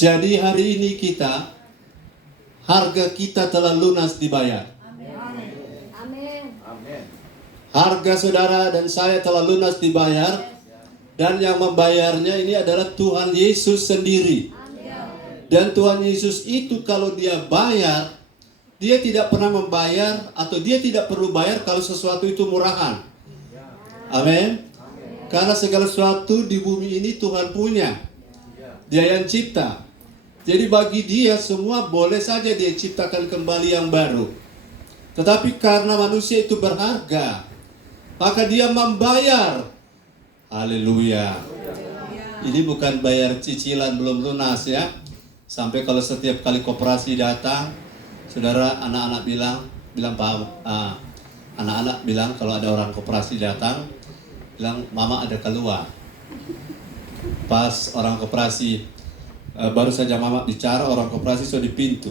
Jadi hari ini harga kita telah lunas dibayar. Harga saudara dan saya telah lunas dibayar. Dan yang membayarnya ini adalah Tuhan Yesus sendiri. Dan Tuhan Yesus itu kalau dia bayar, dia tidak pernah membayar atau dia tidak perlu bayar kalau sesuatu itu murahan. Amin. Karena segala sesuatu di bumi ini Tuhan punya. Dia yang cipta. Jadi bagi dia semua boleh saja dia ciptakan kembali yang baru. Tetapi karena manusia itu berharga, maka dia membayar. Haleluya. Ini bukan bayar cicilan belum lunas ya. Sampai kalau setiap kali koperasi datang, saudara anak-anak bilang anak-anak bilang kalau ada orang koperasi datang, bilang mama ada keluar. Pas orang koperasi baru saja mama bicara, orang koperasi sudah di pintu.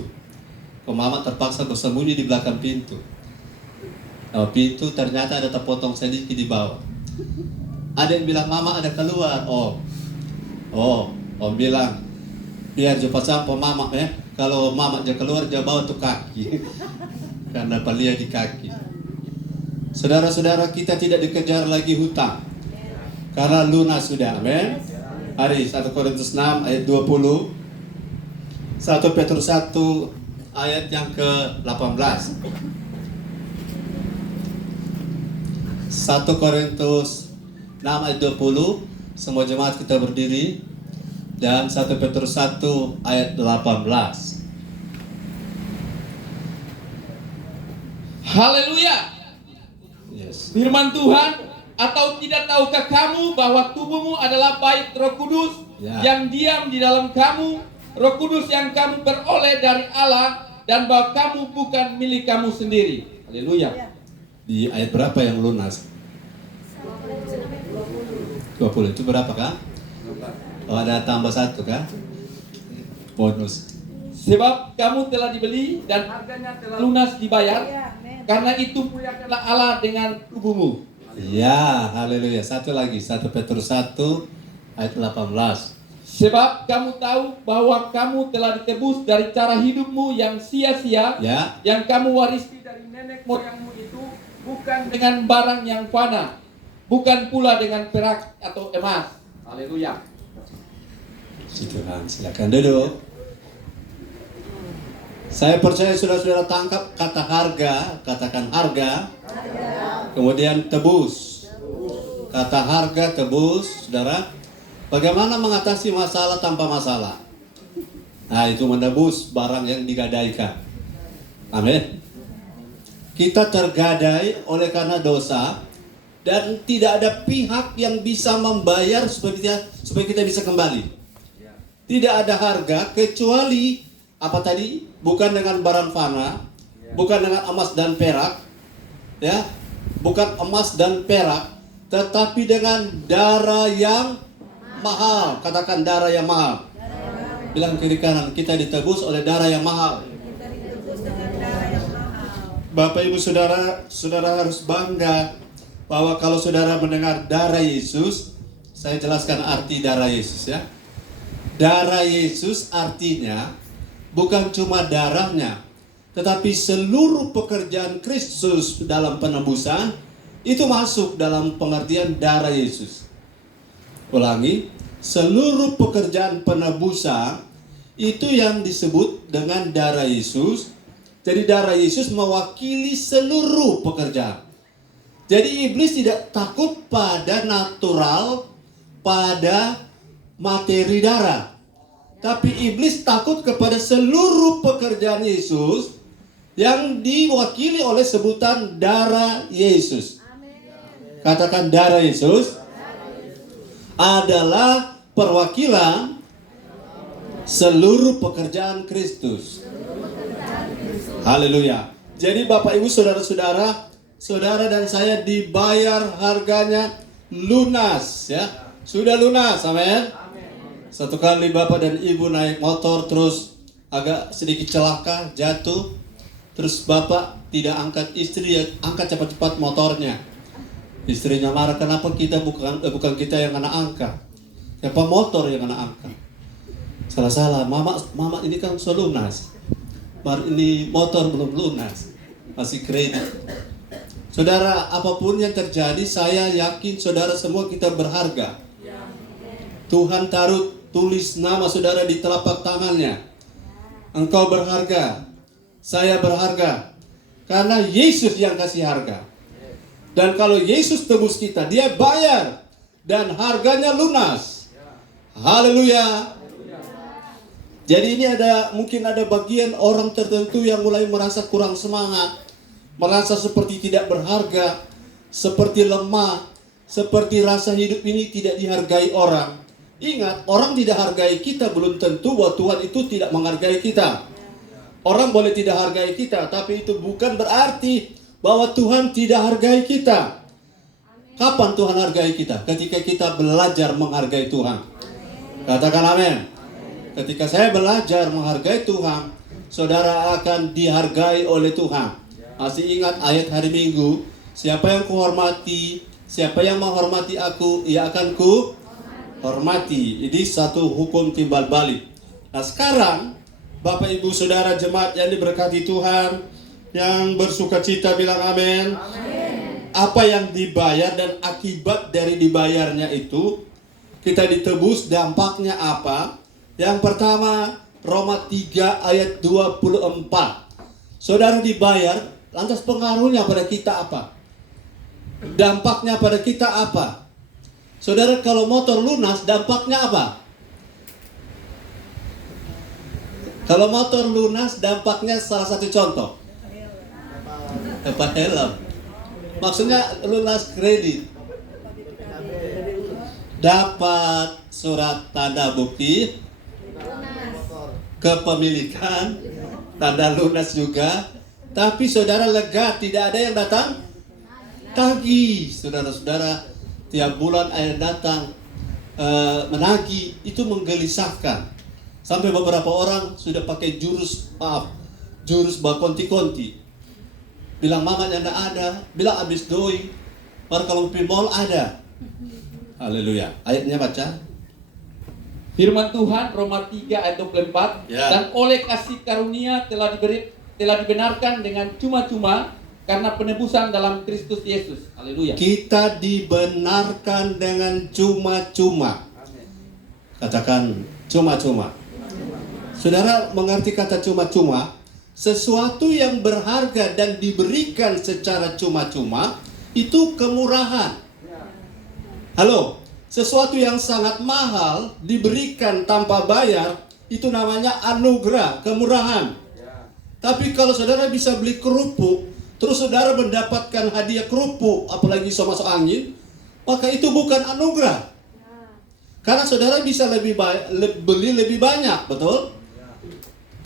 Mama terpaksa bersembunyi di belakang pintu. Pintu ternyata ada terpotong sedikit di bawah. Ada yang bilang mama ada keluar. Om bilang biar cepat sampai mama ya. Kalau mama aja keluar dia bawa tuh kaki. Karena palia di kaki. Saudara-saudara, kita tidak dikejar lagi hutang. Karena lunas sudah. Amin. Hari 1 Korintus 6 ayat 20. 1 Petrus 1 ayat yang ke-18. 1 Korintus 6 ayat 20. Semua jemaat kita berdiri. Dan 1 Petrus 1 ayat 18. Haleluya. Yes. Firman Tuhan, atau tidak tahukah kamu bahwa tubuhmu adalah bait Roh Kudus yang diam di dalam kamu, Roh Kudus yang kamu peroleh dari Allah, dan bahwa kamu bukan milik kamu sendiri. Haleluya. Di ayat berapa yang lunas? 20. Itu berapa kah? Ada tambah 1 kah? Bonus. Sebab kamu telah dibeli dan harganya telah lunas dibayar. Karena itu muliakanlah Allah dengan tubuhmu. Ya, haleluya. Satu lagi, 1 Petrus 1 ayat 18. Sebab kamu tahu bahwa kamu telah ditebus dari cara hidupmu yang sia-sia, yang kamu warisi dari nenek moyangmu itu, bukan dengan barang yang fana, bukan pula dengan perak atau emas. Haleluya. Tuhan, silakan duduk. Saya percaya saudara-saudara tangkap kata harga, katakan harga. Kemudian tebus. Kata harga, tebus, saudara. Bagaimana mengatasi masalah tanpa masalah? Nah, itu menebus barang yang digadaikan. Amin. Kita tergadai oleh karena dosa dan tidak ada pihak yang bisa membayar supaya kita bisa kembali. Tidak ada harga kecuali apa tadi? Bukan dengan barang fana, bukan dengan emas dan perak, ya, bukan emas dan perak, tetapi dengan darah yang mahal. Katakan darah yang mahal. Bilang kiri kanan, kita ditebus oleh darah yang mahal. Bapak Ibu Saudara, saudara harus bangga bahwa kalau saudara mendengar darah Yesus, saya jelaskan arti darah Yesus ya. Darah Yesus artinya bukan cuma darahnya, tetapi seluruh pekerjaan Kristus dalam penebusan itu masuk dalam pengertian darah Yesus. Ulangi, seluruh pekerjaan penebusan itu yang disebut dengan darah Yesus. Jadi darah Yesus mewakili seluruh pekerjaan. Jadi iblis tidak takut pada natural, pada materi darah. Tapi iblis takut kepada seluruh pekerjaan Yesus yang diwakili oleh sebutan darah Yesus. Katakan darah Yesus adalah perwakilan seluruh pekerjaan Kristus. Haleluya. Jadi Bapak Ibu Saudara-saudara, saudara dan saya dibayar harganya lunas ya. Sudah lunas, amin. Satu kali Bapak dan Ibu naik motor terus agak sedikit celaka, jatuh. Terus Bapak tidak angkat istri, ya, angkat cepat-cepat motornya. Istrinya marah, kenapa kita bukan kita yang kena angkat? Siapa motor yang kena angkat? Salah-salah, mama ini kan sudah lunas. Ini motor belum lunas, masih kredit. Saudara, apapun yang terjadi, saya yakin saudara semua kita berharga. Tuhan tulis nama saudara di telapak tangannya. Engkau berharga, saya berharga, karena Yesus yang kasih harga. Dan kalau Yesus tebus kita, Dia bayar dan harganya lunas. Haleluya. Jadi ini mungkin ada bagian orang tertentu yang mulai merasa kurang semangat, merasa seperti tidak berharga, seperti lemah, seperti rasa hidup ini tidak dihargai orang. Ingat, orang tidak hargai kita belum tentu bahwa Tuhan itu tidak menghargai kita. Orang boleh tidak hargai kita, tapi itu bukan berarti bahwa Tuhan tidak hargai kita. Kapan Tuhan hargai kita? Ketika kita belajar menghargai Tuhan. Katakan amin. Ketika saya belajar menghargai Tuhan, saudara akan dihargai oleh Tuhan. Masih ingat ayat hari Minggu, siapa yang kuhormati, siapa yang menghormati aku, ia akan ku hormati. Ini satu hukum timbal balik. Nah sekarang, Bapak Ibu Saudara jemaat yang diberkati Tuhan, yang bersuka cita bilang amin. Apa yang dibayar dan akibat dari dibayarnya itu, kita ditebus, dampaknya apa? Yang pertama, Roma 3 ayat 24. Saudara dibayar, lantas pengaruhnya pada kita apa? Dampaknya pada kita apa? Saudara, kalau motor lunas, dampaknya apa? Kalau motor lunas, dampaknya salah satu contoh. Dapat helm. Maksudnya lunas kredit. Dapat surat tanda bukti kepemilikan, tanda lunas juga. Tapi saudara lega, tidak ada yang datang tagih. Saudara-saudara, tiap bulan ada datang menagih, itu menggelisahkan. Sampai beberapa orang sudah pakai jurus berkonti-konti. Bilang mamanya tidak ada, bilang habis doi, baru kalau pergi mall ada. Haleluya. Ayatnya baca. Firman Tuhan Roma 3 ayat 24, ya. Dan oleh kasih karunia telah dibenarkan dengan cuma-cuma karena penebusan dalam Kristus Yesus. Haleluya. Kita dibenarkan dengan cuma-cuma. Katakan cuma-cuma. Saudara mengerti kata cuma-cuma? Sesuatu yang berharga dan diberikan secara cuma-cuma itu kemurahan. Halo? Sesuatu yang sangat mahal diberikan tanpa bayar, itu namanya anugerah, kemurahan. Tapi kalau saudara bisa beli kerupuk, terus saudara mendapatkan hadiah kerupuk, apalagi masuk angin, maka itu bukan anugerah. Karena saudara bisa beli lebih banyak, betul?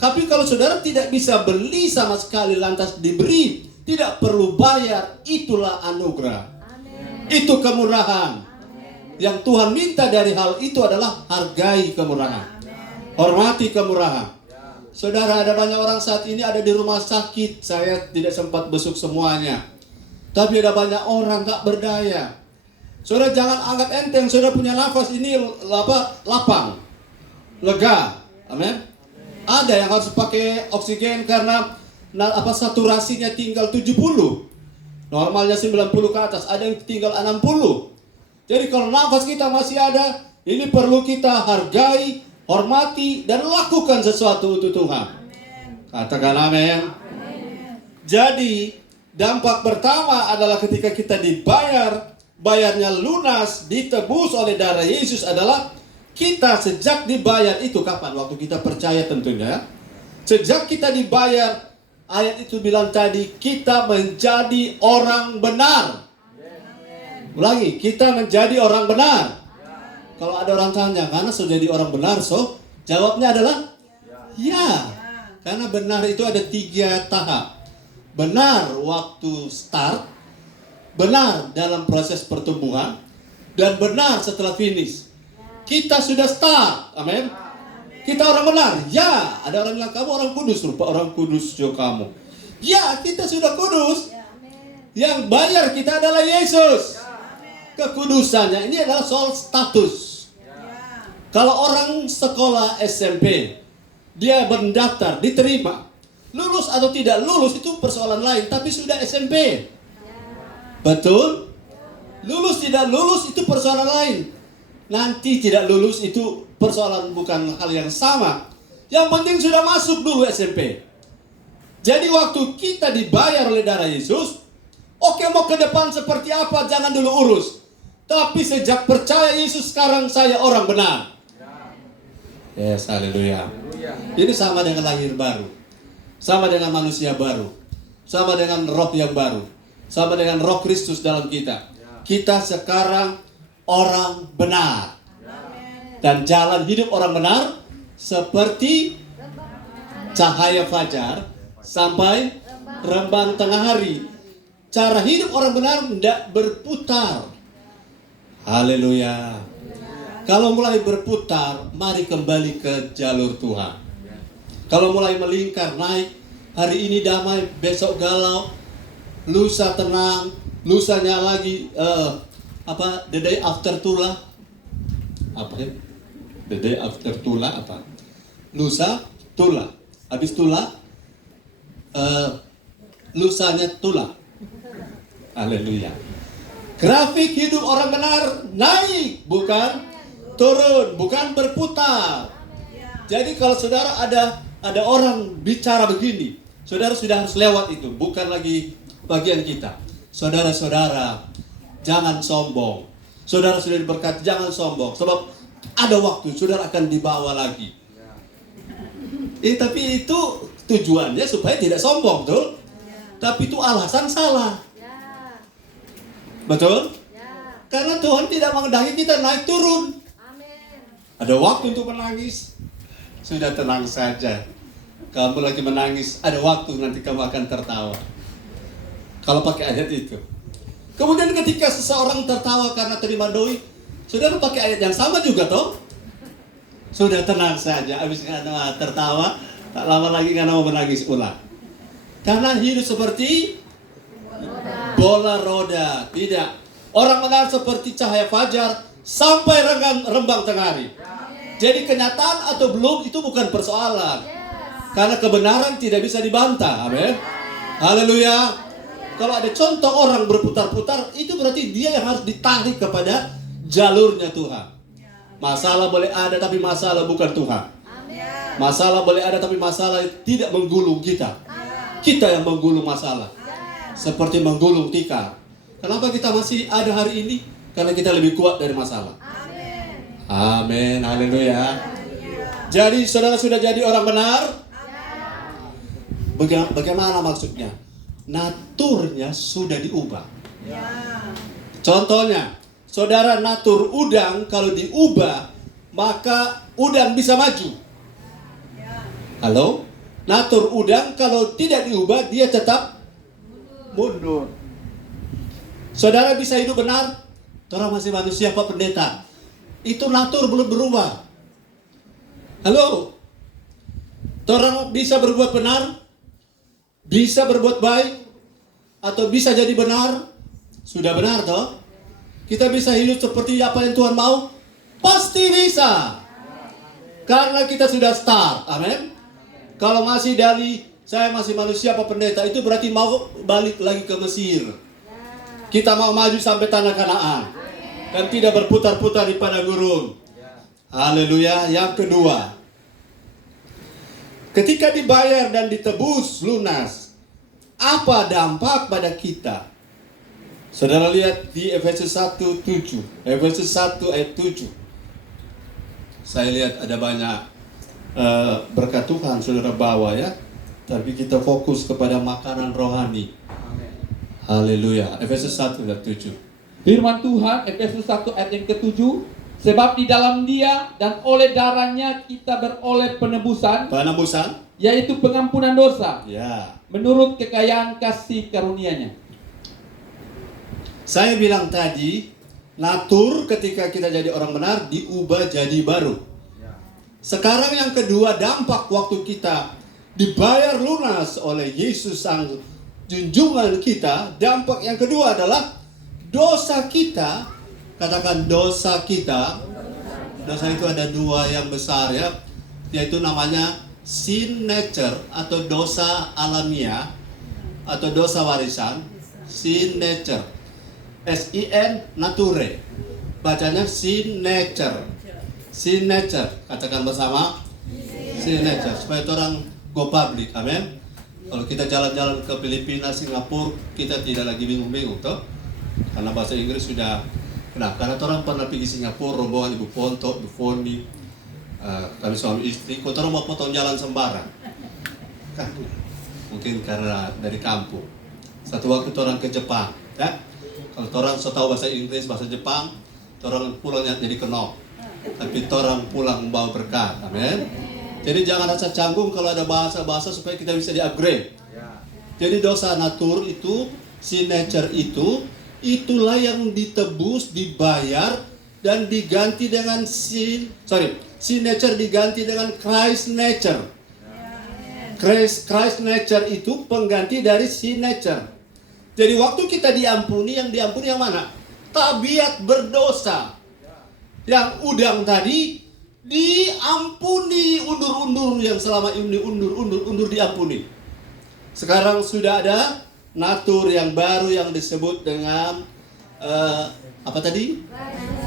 Tapi kalau saudara tidak bisa beli sama sekali lantas diberi, tidak perlu bayar, itulah anugerah. Itu kemurahan. Yang Tuhan minta dari hal itu adalah hargai kemurahan. Hormati kemurahan. Saudara, ada banyak orang saat ini ada di rumah sakit. Saya tidak sempat besuk semuanya. Tapi ada banyak orang tak berdaya. Saudara jangan anggap enteng. Saudara punya nafas ini lapang, lega. Amin. Ada yang harus pakai oksigen karena saturasinya tinggal 70. Normalnya 90 ke atas. Ada yang tinggal 60. Jadi kalau nafas kita masih ada, ini perlu kita hargai, hormati, dan lakukan sesuatu untuk Tuhan. Katakan amin. Jadi dampak pertama adalah ketika kita dibayar, bayarnya lunas, ditebus oleh darah Yesus adalah kita sejak dibayar itu kapan? Waktu kita percaya tentunya. Sejak kita dibayar, ayat itu bilang tadi, kita menjadi orang benar. Ulangi, kita menjadi orang benar. Kalau ada orang tanya, karena sudah jadi orang benar, jawabnya adalah ya. Karena benar itu ada 3 tahap. Benar waktu start, benar dalam proses pertumbuhan, dan benar setelah finish. Kita sudah start, amin. Kita orang benar, ya. Ada orang bilang, kamu orang kudus, rupa orang kudus jo kamu. Ya, kita sudah kudus. Yang bayar kita adalah Yesus. Kekudusannya ini adalah soal status. Kalau orang sekolah SMP, dia mendaftar, diterima, lulus atau tidak lulus itu persoalan lain, tapi sudah SMP. Betul? Lulus tidak lulus itu persoalan lain. Nanti tidak lulus itu persoalan, bukan hal yang sama. Yang penting sudah masuk dulu SMP. Jadi waktu kita dibayar oleh darah Yesus, oke, mau ke depan seperti apa jangan dulu urus. Tapi sejak percaya Yesus sekarang saya orang benar. Yes, haleluya. Ini sama dengan lahir baru. Sama dengan manusia baru. Sama dengan roh yang baru. Sama dengan roh Kristus dalam kita. Kita sekarang orang benar. Dan jalan hidup orang benar seperti cahaya fajar sampai rembang tengah hari. Cara hidup orang benar tidak berputar. Haleluya. Kalau mulai berputar, mari kembali ke jalur Tuhan. Kalau mulai melingkar, naik, hari ini damai, besok galau, lusa tenang, lusanya lagi the day after tula. Apa ya? The day after tula apa? Lusa, tula. Habis tula, lusanya tula. Haleluya. Grafik hidup orang benar naik, bukan turun, bukan berputar. Jadi kalau saudara ada orang bicara begini, saudara sudah harus lewat itu, bukan lagi bagian kita. Saudara-saudara, jangan sombong. Saudara sudah diberkati, jangan sombong. Sebab ada waktu saudara akan dibawa lagi. Tapi itu tujuannya supaya tidak sombong, betul? Tapi itu alasan salah. Betul? Karena Tuhan tidak menghendaki kita naik turun. Ada waktu untuk menangis, sudah tenang saja. Kamu lagi menangis, ada waktu nanti kamu akan tertawa. Kalau pakai ayat itu. Kemudian ketika seseorang tertawa karena terima doi, saudara pakai ayat yang sama juga toh? Sudah tenang saja, habis tertawa, tak lama lagi karena mau menangis ulang. Karena hidup seperti bola roda, tidak. Orang benar seperti cahaya fajar sampai rembang tengah hari. Jadi kenyataan atau belum itu bukan persoalan. Karena kebenaran tidak bisa dibantah. Amin. Haleluya. Kalau ada contoh orang berputar-putar, itu berarti dia yang harus ditarik kepada jalurnya Tuhan. Masalah boleh ada tapi masalah bukan Tuhan. Masalah boleh ada tapi masalah tidak menggulung kita. Kita yang menggulung masalah. Seperti menggulung tikar. Kenapa kita masih ada hari ini? Karena kita lebih kuat dari masalah. Amin, haleluya. Jadi saudara sudah jadi orang benar? Bagaimana maksudnya? Naturnya sudah diubah. Contohnya, saudara natur udang kalau diubah, maka udang bisa maju. Halo? Natur udang kalau tidak diubah, dia tetap mundur. Saudara bisa hidup benar? Orang masih manusia Pak Pendeta. Itu natur belum berubah. Halo? Orang bisa berbuat benar? Bisa berbuat baik? Atau bisa jadi benar? Sudah benar toh? Kita bisa hidup seperti apa yang Tuhan mau? Pasti bisa. Karena kita sudah start. Amin. Kalau masih saya masih manusia Pak Pendeta, itu berarti mau balik lagi ke Mesir. Kita mau maju sampai tanah Kanaan. Dan tidak berputar-putar di padang gurun. Haleluya. Yang kedua, ketika dibayar dan ditebus lunas, apa dampak pada kita? Saudara lihat di Efesus 1:7. Efesus 1 ayat 7. Saya lihat ada banyak berkat Tuhan saudara bawa ya. Tapi kita fokus kepada makanan rohani. Haleluya. Efesus 1 ayat 7. Firman Tuhan, Efesus 1 ayat yang ke-7, sebab di dalam Dia dan oleh darahnya kita beroleh penebusan, yaitu pengampunan dosa, menurut kekayaan kasih karunia-Nya. Saya bilang tadi, natur ketika kita jadi orang benar diubah jadi baru. Sekarang yang kedua, dampak waktu kita dibayar lunas oleh Yesus sang junjungan kita, dampak yang kedua adalah dosa kita, katakan dosa kita Dosa itu ada dua yang besar ya, yaitu namanya sin nature atau dosa alamiah atau dosa warisan. Sin nature, sin nature, bacanya sin nature. Sin nature, katakan bersama sin nature, supaya orang go public, amin. Kalau kita jalan-jalan ke Filipina, Singapura, kita tidak lagi bingung-bingung toh, karena bahasa Inggris sudah. Nah, karena orang pernah pergi Singapura, rombongan Ibu Ponto, Ibu Foni, kami suami istri, kok orang mau potong jalan sembarang. Kan, mungkin karena dari kampung. Satu waktu orang ke Jepang, ya. Kalau orang so tahu bahasa Inggris, bahasa Jepang, orang pulangnya jadi kenal. Tapi orang pulang membawa berkat, amin. Jadi jangan rasa canggung kalau ada bahasa-bahasa supaya kita bisa di-upgrade. Jadi dosa natur itu, sin nature itu, itulah yang ditebus, dibayar, dan diganti dengan sin nature diganti dengan Christ nature. Christ nature itu pengganti dari sin nature. Jadi waktu kita diampuni, yang diampuni yang mana? Tabiat berdosa. Yang udang tadi diampuni, undur-undur yang selama ini undur diampuni. Sekarang sudah ada natur yang baru yang disebut dengan apa tadi?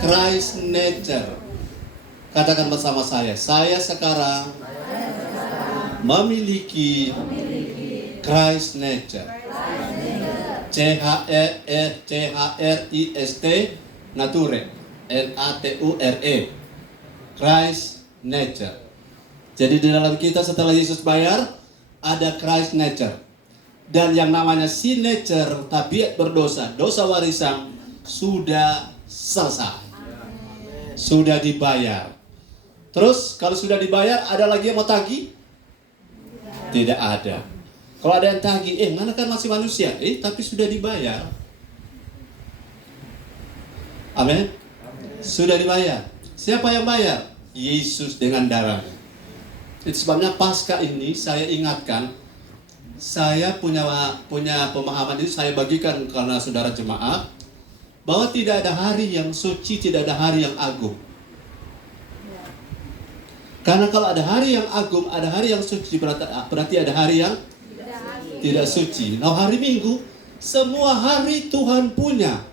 Christ nature. Katakan bersama saya sekarang memiliki Christ nature. CHRIST nature. NATURE. Christ nature. Jadi di dalam kita setelah Yesus bayar ada Christ nature. Dan yang namanya sin nature, tabiat berdosa, dosa warisan sudah selesai. Sudah dibayar. Terus kalau sudah dibayar, ada lagi yang mau tagih? Tidak ada. Kalau ada yang tagih, mana kan masih manusia? Tapi sudah dibayar. Amin. Sudah dibayar. Siapa yang bayar? Yesus dengan darahnya. Itu sebabnya pasca ini saya ingatkan, saya punya pemahaman itu saya bagikan karena saudara jemaat, bahwa tidak ada hari yang suci, tidak ada hari yang agung. Karena kalau ada hari yang agung, ada hari yang suci, berarti ada hari yang tidak suci. Nah, hari Minggu, semua hari Tuhan punya.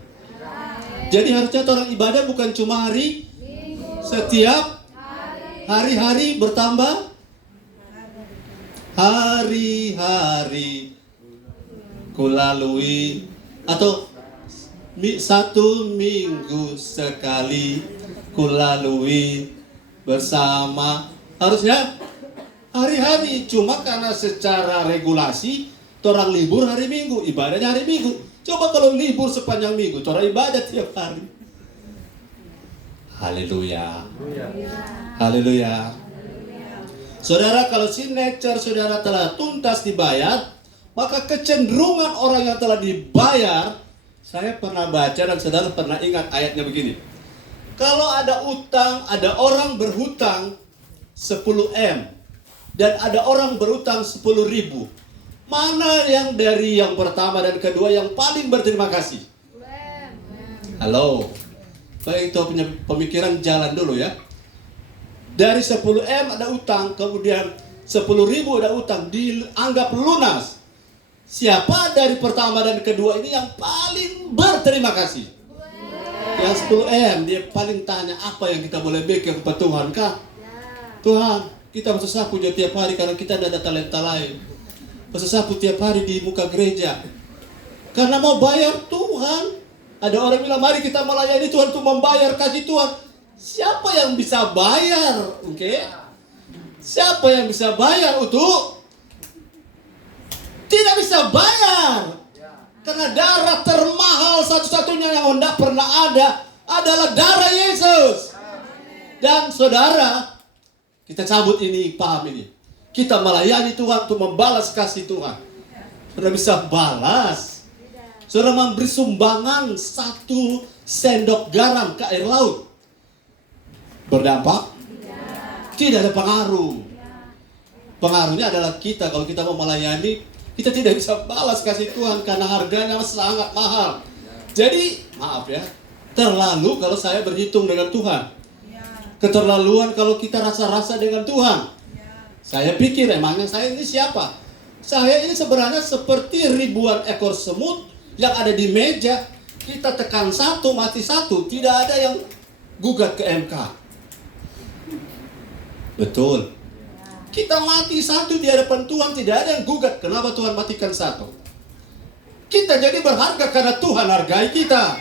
Jadi harusnya orang ibadah bukan cuma hari setiap hari-hari bertambah. Hari-hari kulalui, atau satu minggu sekali kulalui bersama. Harusnya hari-hari, cuma karena secara regulasi orang libur hari Minggu, ibadahnya hari Minggu. Coba kalau libur sepanjang minggu, orang ibadah tiap hari. Haleluya. Haleluya. Saudara, kalau sin nature saudara telah tuntas dibayar, maka kecenderungan orang yang telah dibayar, saya pernah baca dan saudara pernah ingat ayatnya begini. Kalau ada utang, ada orang berhutang 10M dan ada orang berhutang 10.000. Mana yang dari yang pertama dan kedua yang paling berterima kasih? Halo. Baik, itu punya pemikiran jalan dulu ya. Dari 10M ada utang, kemudian 10.000 ada utang, dianggap lunas. Siapa dari pertama dan kedua ini yang paling berterima kasih? Yang 10M, dia paling tanya, apa yang kita boleh bikin ke Tuhan kah? Tuhan, kita bersesapu tiap hari karena kita tidak ada talenta lain. Bersesapu tiap hari di muka gereja karena mau bayar Tuhan. Ada orang bilang, mari kita melayani Tuhan untuk membayar kasih Tuhan. Siapa yang bisa bayar? Oke? Siapa yang bisa bayar untuk tidak bisa bayar? Karena darah termahal satu-satunya yang tidak pernah ada adalah darah Yesus. Dan saudara, kita cabut ini, paham ini. Kita melayani Tuhan untuk membalas kasih Tuhan. Saudara bisa balas. Saudara memberi sumbangan 1 sendok garam ke air laut. Berdampak? Tidak ada pengaruh. Pengaruhnya adalah kita, kalau kita mau melayani, kita tidak bisa balas kasih Tuhan karena harganya sangat mahal. Jadi, maaf ya, terlalu kalau saya berhitung dengan Tuhan. keterlaluan kalau kita rasa-rasa dengan Tuhan. Saya pikir emangnya saya ini siapa? Saya ini sebenarnya seperti ribuan ekor semut yang ada di meja. Kita tekan satu, mati satu. Tidak ada yang gugat ke MK. Betul. Kita mati satu di hadapan Tuhan, tidak ada yang gugat. Kenapa Tuhan matikan satu? Kita jadi berharga karena Tuhan hargai kita.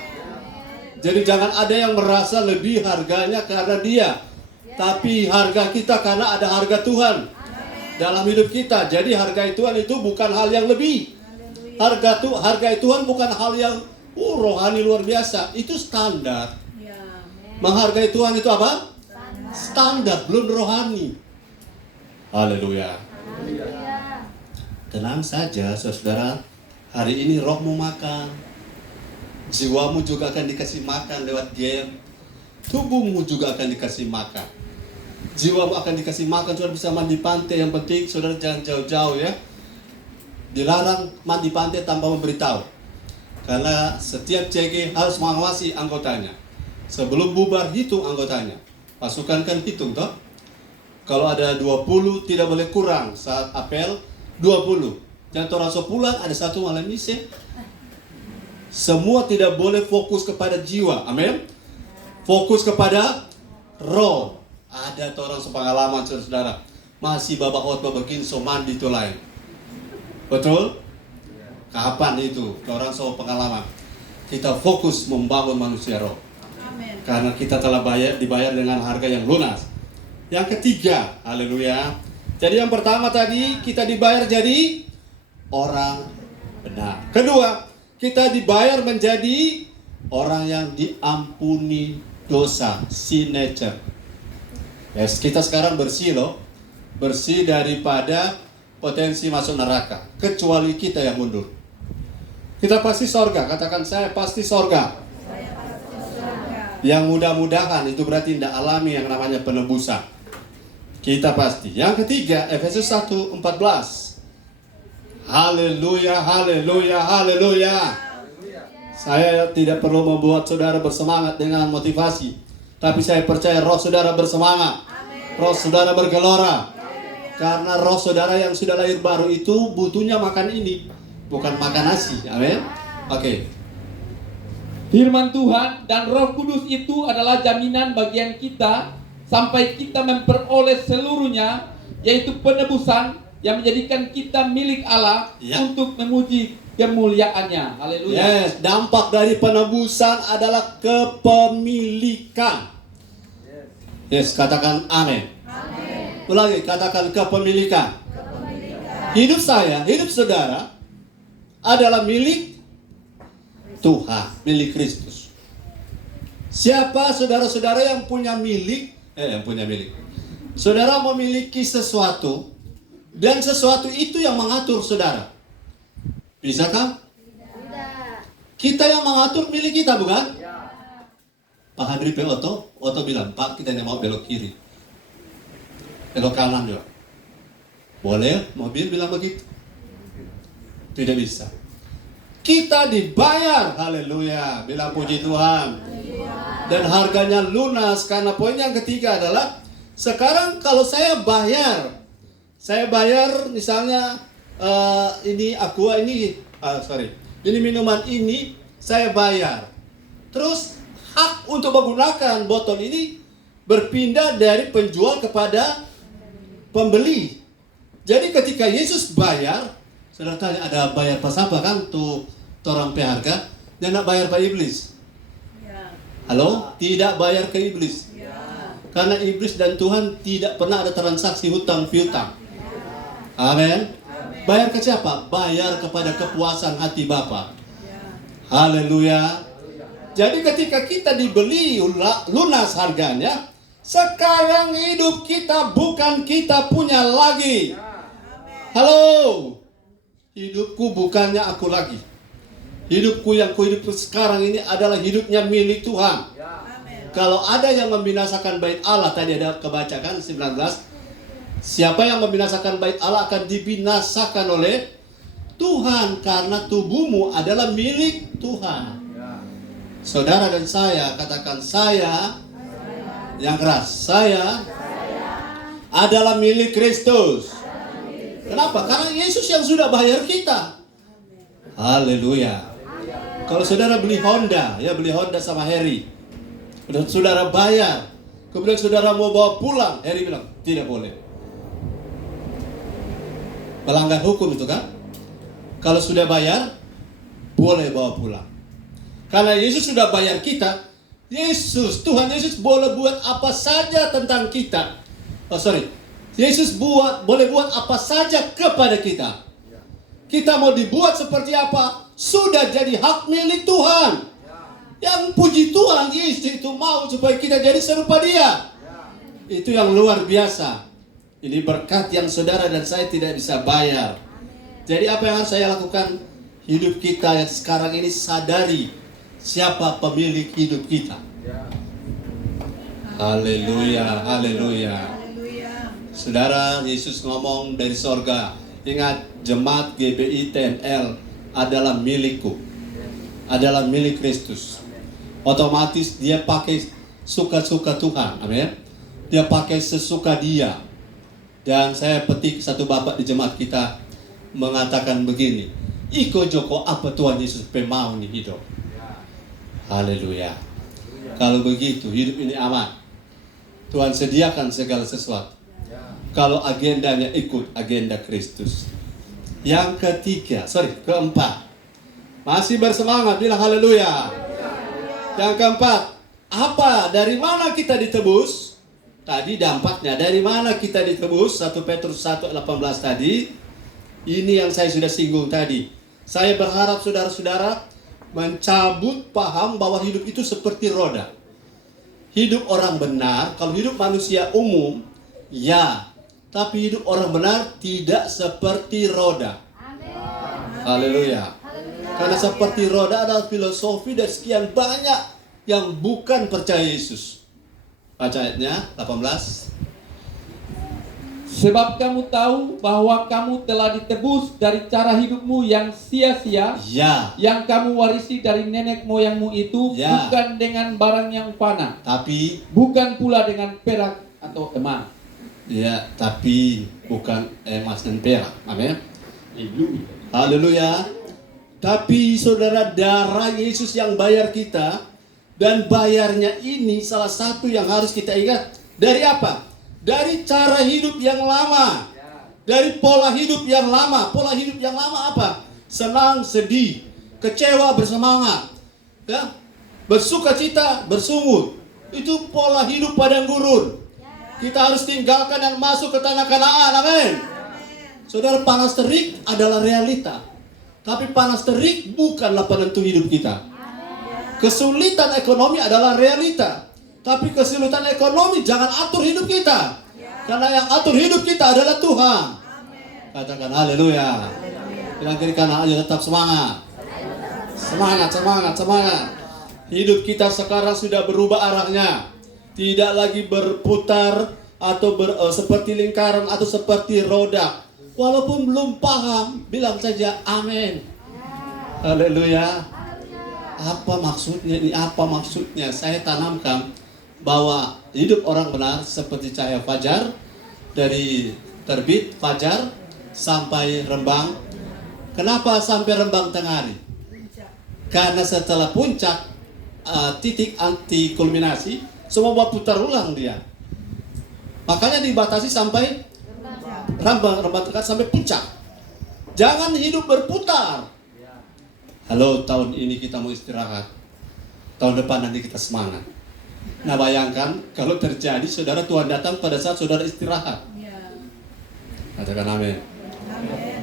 Jadi jangan ada yang merasa lebih harganya karena dia. Tapi harga kita karena ada harga Tuhan dalam hidup kita. Jadi harga Tuhan itu bukan hal yang lebih. Harga Tuhan bukan hal yang rohani luar biasa. Itu standar. Menghargai Tuhan itu apa? Standar, belum rohani. Haleluya. Tenang saja saudara. Hari ini rohmu makan. Jiwamu juga akan dikasih makan lewat game. Tubuhmu juga akan dikasih makan. Jiwamu akan dikasih makan. Saudara bisa mandi pantai. Yang penting saudara jangan jauh-jauh ya. Dilarang mandi pantai tanpa memberitahu. Karena setiap CG harus mengawasi anggotanya. Sebelum bubar hitung anggotanya. Pasukan kan hitung toh. Kalau ada 20 tidak boleh kurang saat apel 20. Dan orang pulang ada satu malam misi. Semua tidak boleh fokus kepada jiwa. Amin. Fokus kepada roh. Ada orang sepengalaman saudara. Masih babak khotbah begini so mandi itu lain. Betul? Kapan itu? Orang so pengalaman. Kita fokus membangun manusia roh. Amin. Karena kita telah dibayar dengan harga yang lunas. Yang ketiga, haleluya. Jadi yang pertama tadi kita dibayar jadi orang benar. Kedua, kita dibayar menjadi orang yang diampuni dosa, sin nature. Yes, kita sekarang bersih loh. Bersih daripada potensi masuk neraka. Kecuali kita yang mundur. Kita pasti sorga. Katakan saya pasti sorga. Yang mudah-mudahan itu berarti tidak alami yang namanya penebusan. Kita pasti. Yang ketiga, Efesus 1:14. Haleluya, haleluya, haleluya. Saya tidak perlu membuat saudara bersemangat dengan motivasi. Tapi saya percaya roh saudara bersemangat. Roh saudara bergelora. Karena roh saudara yang sudah lahir baru itu butuhnya makan ini. Bukan makan nasi. Amin. Oke. Firman Tuhan dan Roh Kudus itu adalah jaminan bagian kita sampai kita memperoleh seluruhnya, yaitu penebusan yang menjadikan kita milik Allah untuk memuji kemuliaannya. Haleluya. Yes, dampak dari penebusan adalah kepemilikan. Yes, katakan amin. Amin. Ulangi, katakan kepemilikan. Hidup saya, hidup saudara adalah milik Tuhan, milik Kristus. Siapa saudara-saudara yang punya milik? Saudara memiliki sesuatu dan sesuatu itu yang mengatur saudara. Bisakah? Tidak. Kita yang mengatur milik kita, bukan? Pak Hadri Oto bilang, Pak kita tidak mau belok kiri. Belok kanan juga. Boleh, mobil bilang begitu. Tidak bisa. Kita dibayar, haleluya, bilang puji Tuhan. Dan harganya lunas. Karena poin yang ketiga adalah sekarang kalau saya bayar misalnya ini aqua ini minuman ini saya bayar. Terus hak untuk menggunakan botol ini berpindah dari penjual kepada pembeli. Jadi ketika Yesus bayar, saudara tanya ada bayar pas apa kan tuh orang peharga, dia nak bayar Pak Iblis. Halo? Tidak bayar ke iblis. Karena iblis dan Tuhan tidak pernah ada transaksi hutang piutang. Amin. Bayar ke siapa? Bayar kepada kepuasan hati Bapa. Haleluya. Jadi ketika kita dibeli lunas harganya, sekarang hidup kita bukan kita punya lagi. Halo. Hidupku bukannya aku lagi. Hidupku yang kuhidup sekarang ini adalah hidupnya milik Tuhan. Kalau ada yang membinasakan bait Allah, tadi ada kebacakan 19. Siapa yang membinasakan bait Allah akan dibinasakan oleh Tuhan. Karena tubuhmu adalah milik Tuhan. Saudara dan saya, katakan saya. Yang keras. Saya adalah milik Kristus. Kenapa? Karena Yesus yang sudah bayar kita. Haleluya. Kalau saudara beli Honda, ya beli Honda sama Harry, dan saudara bayar, kemudian saudara mau bawa pulang, Harry bilang, tidak boleh. Melanggar hukum itu kan? Kalau sudah bayar, boleh bawa pulang. Karena Yesus sudah bayar kita, Tuhan Yesus boleh buat apa saja tentang kita. Yesus boleh buat apa saja kepada kita. Kita mau dibuat seperti apa, sudah jadi hak milik Tuhan. Yang puji Tuhan, Yesus itu mau supaya kita jadi serupa Dia. Itu yang luar biasa. Ini berkat yang saudara dan saya tidak bisa bayar. Jadi apa yang harus saya lakukan? Hidup kita yang sekarang ini sadari siapa pemilik hidup kita. Haleluya, haleluya. Saudara, Yesus ngomong dari sorga. Ingat, jemaat GBI TNL adalah milikku, adalah milik Kristus. Otomatis dia pakai suka-suka Tuhan, amin. Dia pakai sesuka Dia. Dan saya petik satu bapak di jemaat kita mengatakan begini, iko joko apa Tuhan Yesus mau nih hidup. Haleluya. Kalau begitu hidup ini aman. Tuhan sediakan segala sesuatu. Kalau agendanya ikut agenda Kristus. Yang keempat. Masih bersemangat, bilang haleluya. Yang keempat, apa? Dari mana kita ditebus? Tadi dampaknya, dari mana kita ditebus? 1 Petrus 1:18 tadi. Ini yang saya sudah singgung tadi. Saya berharap saudara-saudara mencabut paham bahwa hidup itu seperti roda. Hidup orang benar, kalau hidup manusia umum, ya. Tapi hidup orang benar tidak seperti roda. Haleluya. Karena seperti roda adalah filosofi dari sekian banyak yang bukan percaya Yesus. Baca ayatnya 18. Sebab kamu tahu bahwa kamu telah ditebus dari cara hidupmu yang sia-sia, ya, yang kamu warisi dari nenek moyangmu itu, ya, bukan dengan barang yang fana, tapi bukan pula dengan perak atau emas. Ya, tapi bukan emas dan perak. Amin. Haleluya. Tapi saudara, darah Yesus yang bayar kita, dan bayarnya ini salah satu yang harus kita ingat. Dari apa? Dari cara hidup yang lama. Dari pola hidup yang lama. Pola hidup yang lama apa? Senang, sedih, kecewa, bersemangat, ya, bersuka cita, bersungut. Itu pola hidup padang gurun. Kita harus tinggalkan dan masuk ke tanah Kanaan. Amin. Saudara, panas terik adalah realita. Tapi panas terik bukanlah penentu hidup kita. Kesulitan ekonomi adalah realita. Tapi kesulitan ekonomi jangan atur hidup kita. Karena yang atur hidup kita adalah Tuhan. Katakan haleluya. Bilang kiri kanan aja, tetap semangat. Semangat, semangat, semangat. Hidup kita sekarang sudah berubah arahnya. Tidak lagi berputar atau seperti lingkaran atau seperti roda. Walaupun belum paham, bilang saja amin. Haleluya. Apa maksudnya ini? Apa maksudnya? Saya tanamkan bahwa hidup orang benar seperti cahaya fajar, dari terbit fajar sampai rembang. Kenapa sampai rembang tengah hari? Karena setelah puncak, titik anti kulminasi, semua putar ulang dia. Makanya dibatasi sampai rembang tengah sampai puncak. Jangan hidup berputar. Halo, tahun ini kita mau istirahat. Tahun depan nanti kita semangat. Nah, bayangkan kalau terjadi saudara, Tuhan datang pada saat saudara istirahat. Katakan amin.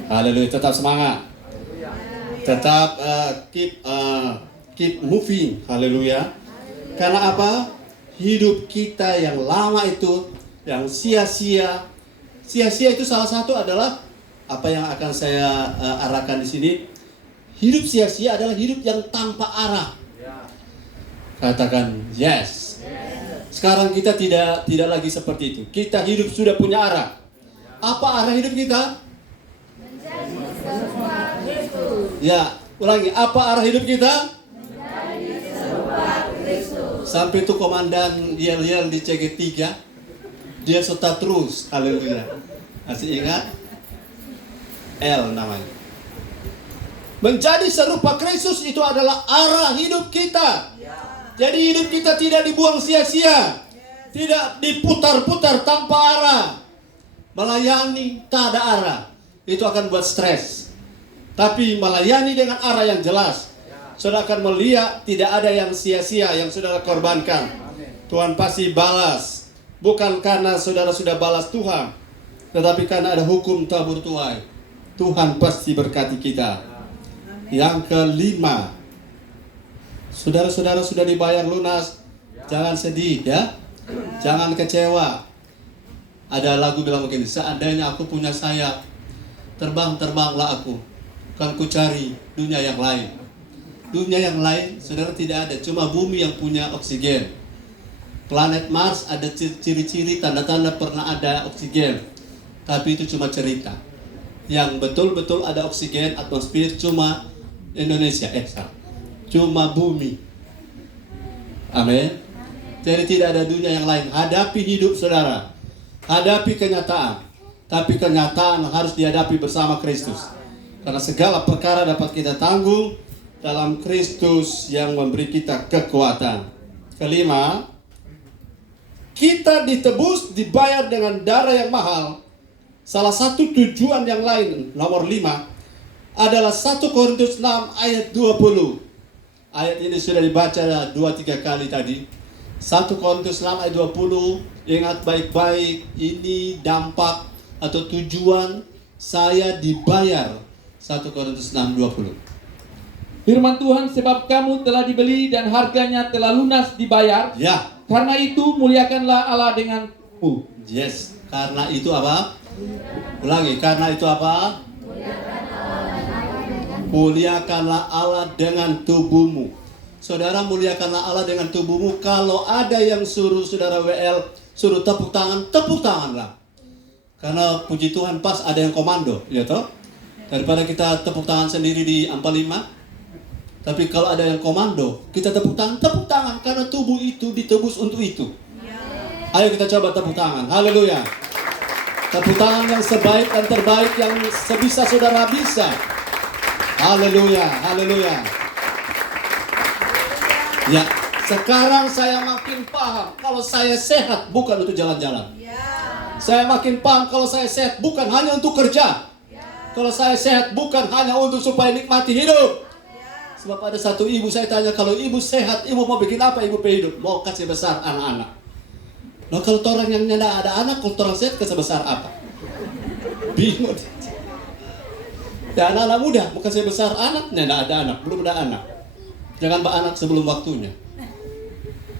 Haleluya, tetap semangat. Tetap keep moving. Haleluya. Karena apa? Hidup kita yang lama itu, yang sia-sia. Sia-sia itu salah satu adalah apa yang akan saya arahkan di sini. Hidup sia-sia adalah hidup yang tanpa arah. Katakan yes. Sekarang kita tidak lagi seperti itu. Kita hidup sudah punya arah. Apa arah hidup kita? Menjadi serupa Kristus. Ya, ulangi. Apa arah hidup kita? Menjadi serupa Kristus. Sampai itu komandan yel-yel di CG3, dia serta terus. Haleluya. Masih ingat? L namanya. Menjadi serupa Kristus itu adalah arah hidup kita. Jadi hidup kita tidak dibuang sia-sia, tidak diputar-putar tanpa arah. Melayani tak ada arah, itu akan buat stres. Tapi melayani dengan arah yang jelas, saudara akan melihat tidak ada yang sia-sia yang saudara korbankan. Tuhan pasti balas, bukan karena saudara sudah balas Tuhan, tetapi karena ada hukum tabur tuai. Tuhan pasti berkati kita. Yang kelima, saudara-saudara sudah dibayar lunas, jangan sedih ya, jangan kecewa. Ada lagu bilang begini, seandainya aku punya sayap, terbang-terbanglah aku, kan ku cari dunia yang lain. Dunia yang lain, saudara, tidak ada, cuma bumi yang punya oksigen. Planet Mars ada ciri-ciri, tanda-tanda pernah ada oksigen, tapi itu cuma cerita. Yang betul-betul ada oksigen, atmosfer cuma Indonesia, cuma bumi. Amin. Jadi tidak ada dunia yang lain. Hadapi hidup saudara, hadapi kenyataan, tapi kenyataan harus dihadapi bersama Kristus, karena segala perkara dapat kita tanggung dalam Kristus yang memberi kita kekuatan. Kelima, kita ditebus, dibayar dengan darah yang mahal. Salah satu tujuan yang lain, nomor 5, adalah 1 Korintus 6 ayat 20. Ayat ini sudah dibaca 2-3 kali tadi. 1 Korintus 6 ayat 20. Ingat baik-baik, ini dampak atau tujuan saya dibayar. 1 Korintus 6 20. Firman Tuhan, sebab kamu telah dibeli dan harganya telah lunas dibayar. Ya. Karena itu muliakanlah Allah dengan tubuhmu. Yes. Karena itu apa? Ulangi. Karena itu apa? Muliakanlah Allah dengan tubuhmu. Saudara, muliakanlah Allah dengan tubuhmu. Kalau ada yang suruh saudara WL, suruh tepuk tanganlah. Karena puji Tuhan pas ada yang komando, ya toh? Daripada kita tepuk tangan sendiri di Ampel 5. Tapi kalau ada yang komando, kita tepuk tangan karena tubuh itu ditebus untuk itu. Ayo kita coba tepuk tangan. Haleluya. Tepuk tangan yang sebaik dan terbaik yang sebisa saudara bisa. Haleluya, haleluya. Ya, sekarang saya makin paham kalau saya sehat bukan untuk jalan-jalan. Saya makin paham kalau saya sehat bukan hanya untuk kerja. Kalau saya sehat bukan hanya untuk supaya nikmati hidup. Sebab ada satu ibu, saya tanya, kalau ibu sehat, ibu mau bikin apa ibu hidup? Mau kasih besar anak-anak. Nah, kalau orang yang tidak ada anak, kalau orang sehat kasih besar apa? Bingung. Ya, anak-anak muda, bukan saya besar anaknya, tidak ada anak, belum ada anak. Jangan beranak sebelum waktunya.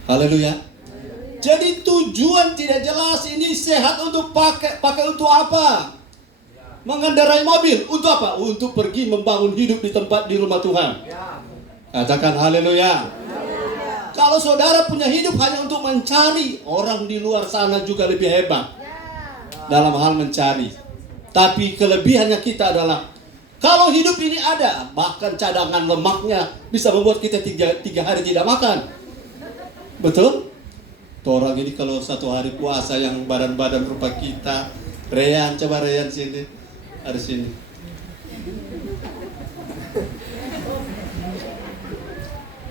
Haleluya. Jadi tujuan tidak jelas, ini sehat untuk pakai untuk apa? Mengendarai mobil, untuk apa? Untuk pergi membangun hidup di tempat di rumah Tuhan. Katakan haleluya. Kalau saudara punya hidup hanya untuk mencari, orang di luar sana juga lebih hebat dalam hal mencari. Tapi kelebihannya kita adalah kalau hidup ini ada, bahkan cadangan lemaknya bisa membuat kita tiga hari tidak makan. Betul? Tuh orang ini kalau 1 hari puasa yang badan-badan rupa kita. Reyan, coba Reyan sini. Ada sini.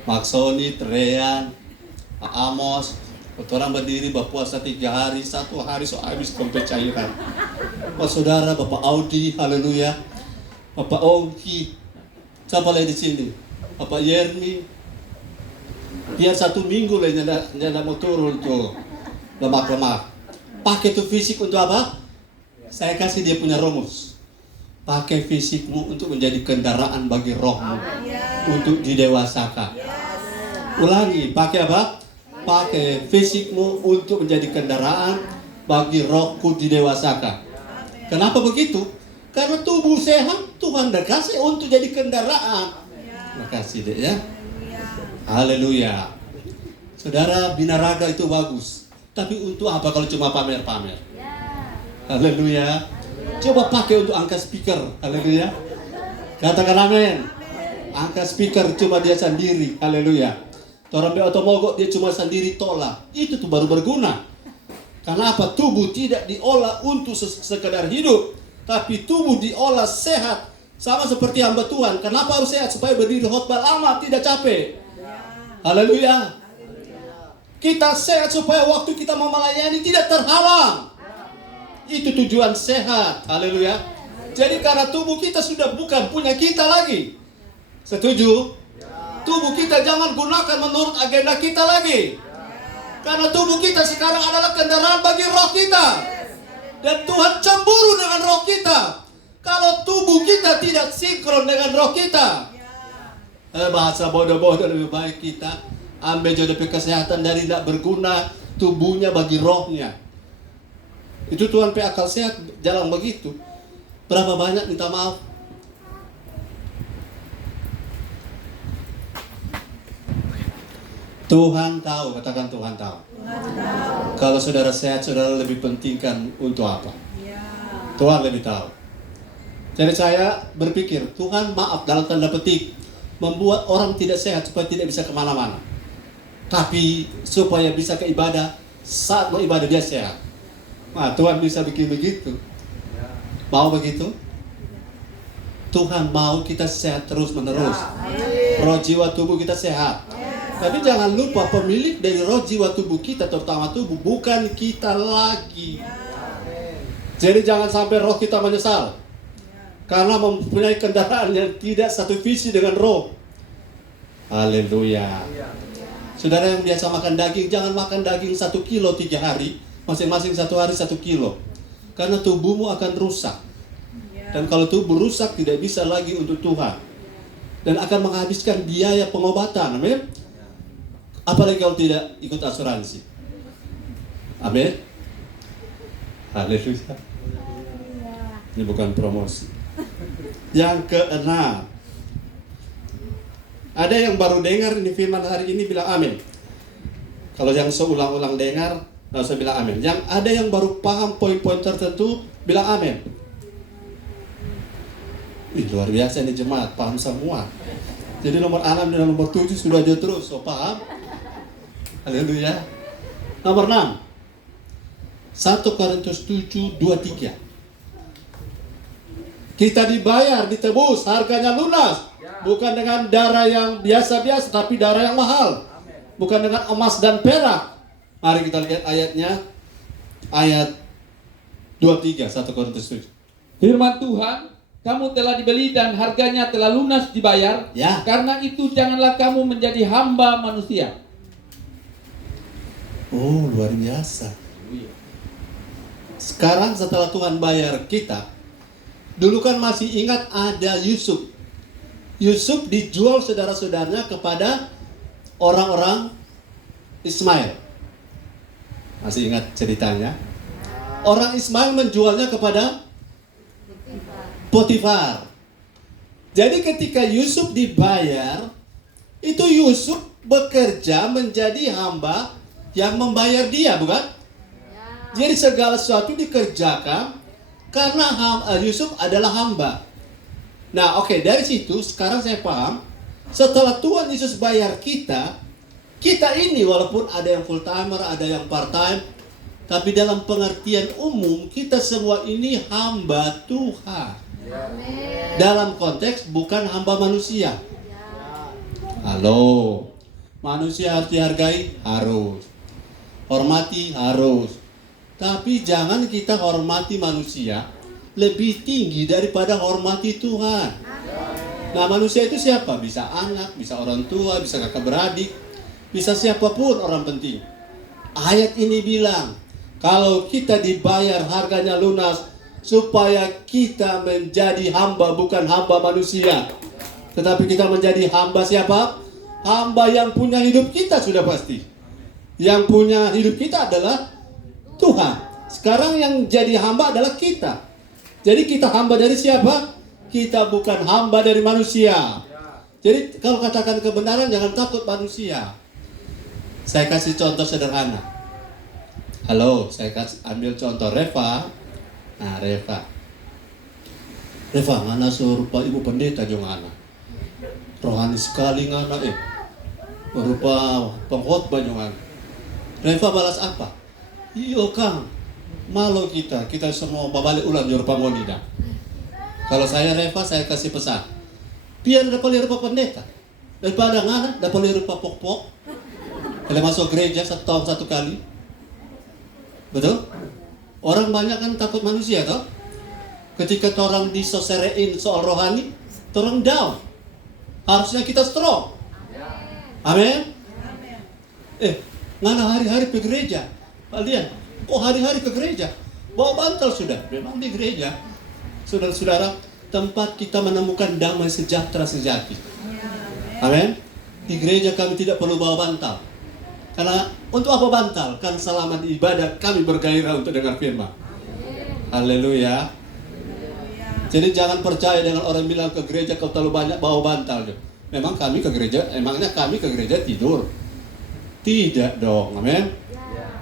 Maksoni, Reyan, Pak Amos. Orang berdiri berpuasa 3 hari, 1 hari so habis sampai cairan. Pak saudara, Bapak Audi, haleluya. Bapak Ongki, siapa lagi di sini? Bapak Yermi. Biar 1 minggu lah nyanda mau turun tuh lemak-lemak. Pakai tuh fisik untuk apa? Saya kasih dia punya rumus. Pakai fisikmu untuk menjadi kendaraan bagi rohmu, untuk didewasakan. Ulangi, pakai apa? Pakai fisikmu untuk menjadi kendaraan bagi rohku didewasakan. Kenapa begitu? Karena tubuh sehat, Tuhan dah kasih untuk jadi kendaraan. Terima kasih deh ya. Haleluya. Saudara, binaraga itu bagus. Tapi untuk apa kalau cuma pamer-pamer? Haleluya. Coba pakai untuk angkat speaker. Haleluya. Katakan amin. Angkat speaker cuma dia sendiri. Haleluya. Orang be atau mogok dia cuma sendiri tolak. Itu tuh baru berguna. Karena apa? Tubuh tidak diolah untuk sekedar hidup, tapi tubuh diolah sehat. Sama seperti hamba Tuhan. Kenapa harus sehat? Supaya berdiri khotbah lama tidak capek. Haleluya. Kita sehat supaya waktu kita mau melayani tidak terhalang. Itu tujuan sehat. Haleluya. Jadi karena tubuh kita sudah bukan punya kita lagi. Setuju? Tubuh kita jangan gunakan menurut agenda kita lagi. Karena tubuh kita sekarang adalah kendaraan bagi roh kita. Dan Tuhan cemburu dengan roh kita kalau tubuh kita tidak sinkron dengan roh kita. Bahasa bodoh-bodoh lebih baik kita ambil jodoh kesehatan dari tidak berguna tubuhnya bagi rohnya. Itu Tuhan pe akal sehat jalan begitu. Berapa banyak minta maaf? Tuhan tahu, katakan Tuhan tahu. Kalau saudara sehat, saudara lebih pentingkan untuk apa? Tuhan lebih tahu. Jadi saya berpikir, Tuhan maaf dalam tanda petik membuat orang tidak sehat supaya tidak bisa kemana-mana. Tapi supaya bisa ke ibadah, saat mau ibadah dia sehat. Nah, Tuhan bisa bikin begitu. Mau begitu? Tuhan mau kita sehat terus menerus. Roh jiwa tubuh kita sehat. Tapi jangan lupa pemilik dari roh jiwa tubuh kita, terutama tubuh, bukan kita lagi. Jadi jangan sampai roh kita menyesal karena mempunyai kendaraan yang tidak satu visi dengan roh. Haleluya. Saudara yang biasa makan daging, jangan makan daging 1 kilo 3 hari, masing-masing 1 hari 1 kilo. Karena tubuhmu akan rusak. Dan kalau tubuh rusak tidak bisa lagi untuk Tuhan. Dan akan menghabiskan biaya pengobatan. Amin. Apalagi kalau tidak ikut asuransi. Amin. Haleluya. Ini bukan promosi. Yang keenam, ada yang baru dengar ini firman hari ini bilang amin. Kalau yang seulang-ulang dengar, nggak usah bilang amin. Yang ada yang baru paham poin-poin tertentu, bilang amin. Luar biasa ini jemaat, paham semua. Jadi nomor 6 dan nomor 7 sudah aja terus, so paham? Haleluya. Nomor 6. 1 Korintus 7:23. Kita dibayar, ditebus, harganya lunas. Bukan dengan darah yang biasa-biasa, tapi darah yang mahal. Bukan dengan emas dan perak. Mari kita lihat ayatnya. Ayat 23, 1 Korintus 7. Firman Tuhan, kamu telah dibeli dan harganya telah lunas dibayar. Ya. Karena itu janganlah kamu menjadi hamba manusia. Oh, luar biasa. Sekarang setelah Tuhan bayar kita, dulu kan masih ingat ada Yusuf. Yusuf dijual saudara-saudaranya kepada orang-orang Ismail. Masih ingat ceritanya? Orang Ismail menjualnya kepada Potifar. Jadi ketika Yusuf dibayar, itu Yusuf bekerja menjadi hamba yang membayar dia, bukan? Jadi segala sesuatu dikerjakan karena Yusuf adalah hamba. Nah, oke, dari situ sekarang saya paham. Setelah Tuhan Yesus bayar kita, kita ini walaupun ada yang full timer, ada yang part time, tapi dalam pengertian umum kita semua ini hamba Tuhan. Dalam konteks bukan hamba manusia. Halo, manusia harus dihargai, harus. Hormati, harus. Tapi jangan kita hormati manusia lebih tinggi daripada hormati Tuhan. Nah, manusia itu siapa? Bisa anak, bisa orang tua, bisa kakak beradik, bisa siapapun orang penting. Ayat ini bilang, kalau kita dibayar harganya lunas, supaya kita menjadi hamba, bukan hamba manusia. Tetapi kita menjadi hamba siapa? Hamba yang punya hidup kita sudah pasti. Yang punya hidup kita adalah Tuhan. Sekarang yang jadi hamba adalah kita. Jadi kita hamba dari siapa? Kita bukan hamba dari manusia. Jadi kalau katakan kebenaran, jangan takut manusia. Saya kasih contoh sederhana. Halo, saya ambil contoh Reva. Nah, Reva, ngana serupa ibu pendeta jo ngana. Rohani sekali ngana berupa pengkhotbah jangan. Reva balas apa? Iyo Kang, malu kita semua babalik ulang juru pangolida. Kalau saya Reva, saya kasih pesan. Biar dapat rupa pendeta. Daripada ngana, dapat rupa pok-pok. Kalau masuk gereja 1 tahun 1 kali. Betul? Orang banyak kan takut manusia toh. Ketika orang disoserein soal rohani, orang down. Harusnya kita strong. Amin. Ngana hari-hari ke gereja. Kalian, kok hari-hari ke gereja? Bawa bantal sudah. Memang di gereja, saudara-saudara, tempat kita menemukan damai sejahtera sejati. Amin. Di gereja kami tidak perlu bawa bantal. Karena untuk apa bantal? Kan selama di ibadah kami bergairah untuk dengar firman. Haleluya. Jadi jangan percaya dengan orang bilang ke gereja kau terlalu banyak bawa bantal. Memang kami ke gereja, emangnya kami ke gereja tidur? Tidak dong, amin.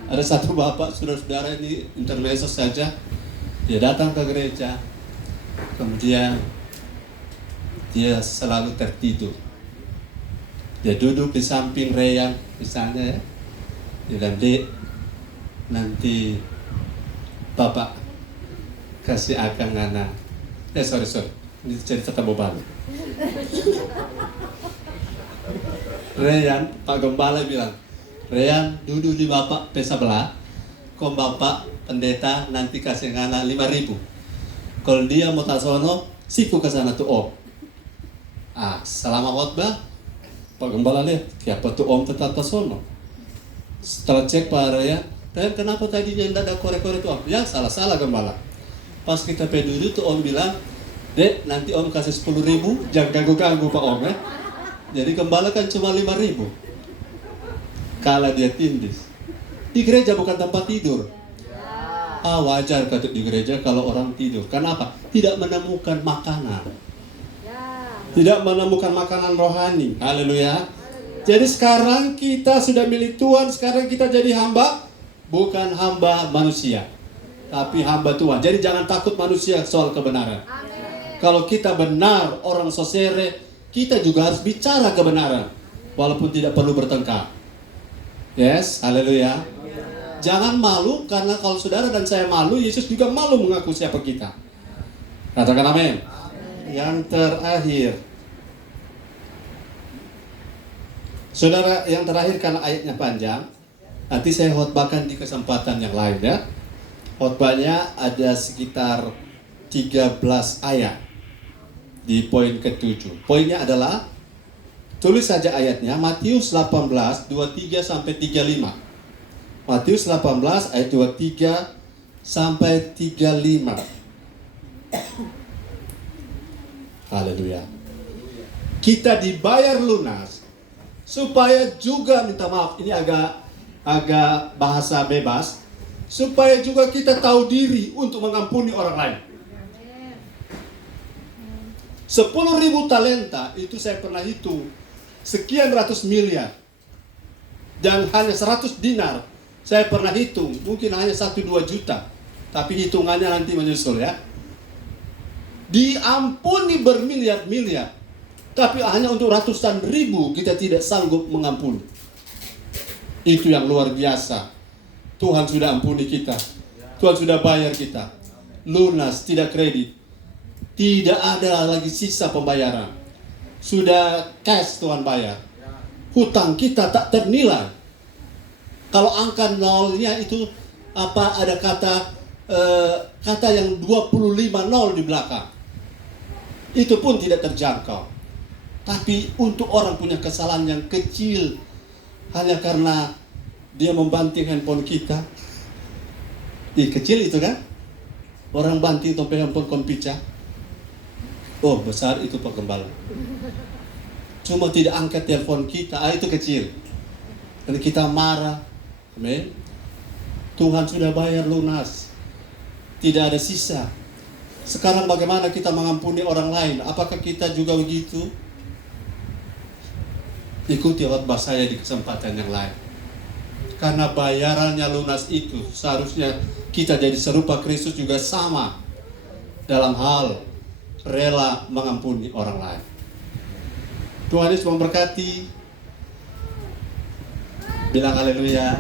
Ada satu bapak, saudara-saudara ini intermezzo saja. Dia datang ke gereja, kemudian dia selalu tertidur. Dia duduk di samping Reyan, misalnya ya. Dia bilang, Dek, nanti Bapak kasih akang ngana. Sorry. Ini cerita tamu baru. Reyan, Pak Gembala bilang, Reyan duduk di Bapak sebelah. Kok Bapak pendeta nanti kasih ngana 5.000. Kalau dia mau tasono, siku ke sana tuh Om. Selama khotbah, Pak Gembala lihat, siapa tuh Om tetap tasono. Setelah cek Pak Reyan, kenapa tadinya tidak ada korek-korek tuh Om? Ya salah Gembala. Pas kita duduk tuh Om bilang, Dek, nanti Om kasih 10.000, jangan ganggu-ganggu Pak Om ya. Jadi Gembala kan cuma 5.000. Kala dia tindis. Di gereja bukan tempat tidur. Wajar kata di gereja kalau orang tidur. Kenapa? Tidak menemukan makanan. Tidak menemukan makanan rohani. Haleluya. Jadi sekarang kita sudah milik Tuhan. Sekarang kita jadi hamba. Bukan hamba manusia, tapi hamba Tuhan. Jadi jangan takut manusia soal kebenaran. Kalau kita benar, orang sosere, kita juga harus bicara kebenaran. Walaupun tidak perlu bertengkar. Yes, haleluya. Jangan malu, karena kalau saudara dan saya malu, Yesus juga malu mengaku siapa kita. Katakan amin. Yang terakhir, saudara, yang terakhir karena ayatnya panjang, nanti saya khotbahkan di kesempatan yang lain ya. Khotbahnya ada sekitar 13 ayat di poin ke-7. Poinnya adalah, tulis saja ayatnya, Matius 18, 23 sampai 35. Matius 18 ayat 23 sampai 35. Haleluya. Kita dibayar lunas supaya juga, minta maaf, ini agak bahasa bebas, supaya juga kita tahu diri untuk mengampuni orang lain. 10.000 talenta itu saya pernah hitung sekian ratus miliar, dan hanya 100 dinar saya pernah hitung mungkin hanya 1-2 juta, tapi hitungannya nanti menyusul ya. Diampuni bermiliar-miliar, tapi hanya untuk ratusan ribu kita tidak sanggup mengampuni. Itu yang luar biasa. Tuhan sudah ampuni kita, Tuhan sudah bayar kita lunas, tidak kredit, tidak ada lagi sisa pembayaran, sudah cash Tuhan bayar. Hutang kita tak ternilai. Kalau angka nolnya itu ada kata yang 25 nol di belakang, itu pun tidak terjangkau. Tapi untuk orang punya kesalahan yang kecil, hanya karena dia membanting handphone kita, kecil itu kan, orang banting topeng handphone kompica, oh besar itu Pak Gembala. Cuma tidak angkat telepon kita, itu kecil. Dan kita marah. Amin. Tuhan sudah bayar lunas, tidak ada sisa. Sekarang bagaimana kita mengampuni orang lain? Apakah kita juga begitu? Ikuti khotbah saya di kesempatan yang lain. Karena bayarannya lunas itu, seharusnya kita jadi serupa Kristus juga sama dalam hal rela mengampuni orang lain. Tuhan Yesus memberkati. Bilang haleluya.